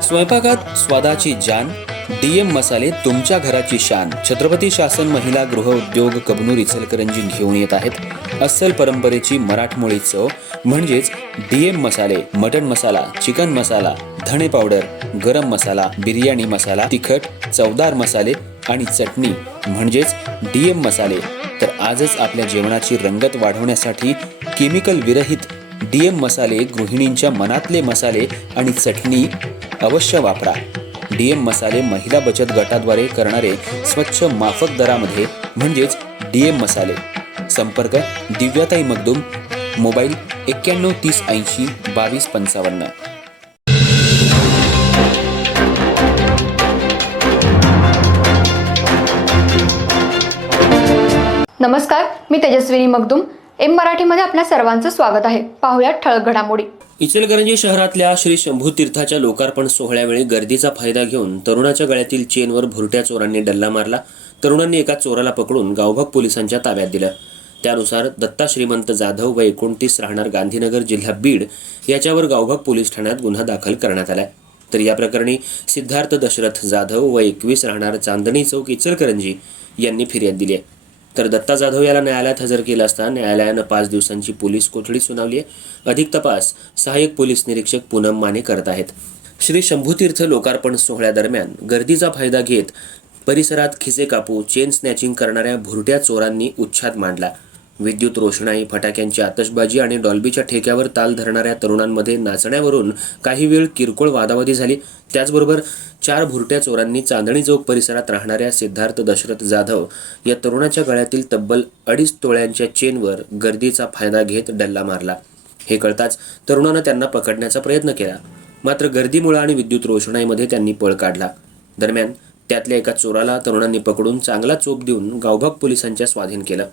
स्वयंपाकात स्वादाची जान, डीएम मसाले तुमच्या घराची शान. छत्रपती शासन महिला गृह उद्योग कबनूर इचलकरंजी घेऊन येत आहेत अस्सल परंपरेची मराठमोळी चव म्हणजेच डीएम मसाले. मटन मसाला, चिकन मसाला, धणे पावडर, गरम मसाला, बिर्याणी मसाला, तिखट चवदार मसाले आणि चटणी म्हणजेच डीएम मसाले. तर आजच आपल्या जेवणाची रंगत वाढवण्यासाठी केमिकल विरहित डीएम मसाले, गृहिणींच्या मनातले मसाले आणि चटणी अवश्य वापरा. डीएम मसाले महिला बचत गटाद्वारे करणारे स्वच्छ माफक दरामध्ये म्हणजेच डीएम मसाले. संपर्क दिव्याताई मगदूम, मोबाईल 91 30 80 22 55. नमस्कार, मी तेजस्विनी मगदूम. एम मराठीमध्ये आपल्या सर्वांचं स्वागत आहे. पाहूयात ठळक घडामोडी. इचलकरंजी शहरातल्या श्री शंभू तीर्थाच्या लोकार्पण सोहळ्यावेळी गर्दीचा फायदा घेऊन तरुणाच्या गळ्यातील चेनवर भुरट्या चोरांनी डल्ला मारला. तरुणांनी एका चोराला पकडून गावभाग पोलिसांच्या ताब्यात दिलं. त्यानुसार दत्ता श्रीमंत जाधव व 29 राहणार गांधीनगर, जिल्हा बीड याच्यावर गावभाग पोलीस ठाण्यात गुन्हा दाखल करण्यात आलाय. तर या प्रकरणी सिद्धार्थ दशरथ जाधव व 21 राहणार चांदणी चौक, इचलकरंजी यांनी फिर्याद दिली आहे. तर दत्ता जाधव याला न्यायालयात हजर केलं असता न्यायालयानं 5 दिवसांची पोलीस कोठडी सुनावली आहे. अधिक तपास सहाय्यक पोलीस निरीक्षक पूनम माने करत आहेत. श्री शंभूतीर्थ लोकार्पण सोहळ्यादरम्यान गर्दीचा फायदा घेत परिसरात खिसे कापू, चेन स्नॅचिंग करणाऱ्या भुरट्या चोरांनी उच्छाद मांडला. विद्युत रोषणाई, फटाक्यांची आतषबाजी आणि डॉल्बीच्या ठेक्यावर ताल धरणाऱ्या तरुणांमध्ये नाचण्यावरून काही वेळ किरकोळ वादावादी झाली. त्याचबरोबर 4 भुरट्या चोरांनी चांदणी चौक परिसरात राहणाऱ्या सिद्धार्थ दशरथ जाधव या तरुणाच्या गळ्यातील तब्बल 2.5 तोळ्यांच्या चेनवर गर्दीचा फायदा घेत डल्ला मारला. हे कळताच तरुणानं त्यांना पकडण्याचा प्रयत्न केला, मात्र गर्दीमुळे आणि विद्युत रोषणाईमध्ये त्यांनी पळ काढला. दरम्यान त्यातल्या एका चोराला तरुणांनी पकडून चांगला चोप देऊन गावभाग पोलिसांच्या स्वाधीन केलं.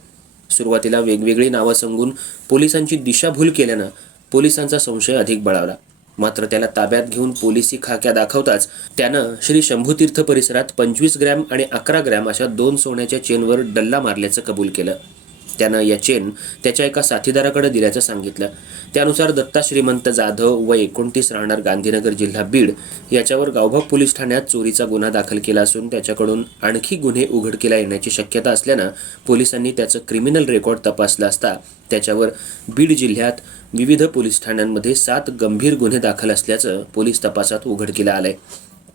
सुरुवातीला वेगवेगळी नावं सांगून पोलिसांची दिशाभूल केल्यानं पोलिसांचा संशय अधिक बळावला. मात्र त्याला ताब्यात घेऊन पोलिसी खाक्या दाखवताच त्यानं श्री शंभूतीर्थ परिसरात 25 ग्रॅम आणि 11 ग्रॅम अशा 2 सोन्याच्या चेनवर डल्ला मारल्याचं कबूल केलं. त्यानं या चेन त्याच्या एका साथीदाराकडे दिल्याचं सांगितलं. त्यानुसार दत्ता श्रीमंत जाधव व 29 राहणार गांधीनगर, जिल्हा बीड याच्यावर गावभाग पोलीस ठाण्यात चोरीचा गुन्हा दाखल केला असून त्याच्याकडून आणखी गुन्हे उघडकीला येण्याची शक्यता असल्यानं पोलिसांनी त्याचं क्रिमिनल रेकॉर्ड तपासला असता त्याच्यावर बीड जिल्ह्यात विविध पोलीस ठाण्यांमध्ये 7 गंभीर गुन्हे दाखल असल्याचं पोलीस तपासात उघडकीला आलंय.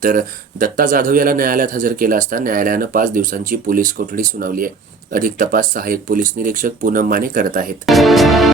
तर दत्ता जाधव याला न्यायालयात हजर केला असता न्यायालयानं 5 दिवसांची पोलीस कोठडी सुनावली आहे. अधिक तपास सहाय्यक पोलीस निरीक्षक पूनम माने करत आहेत.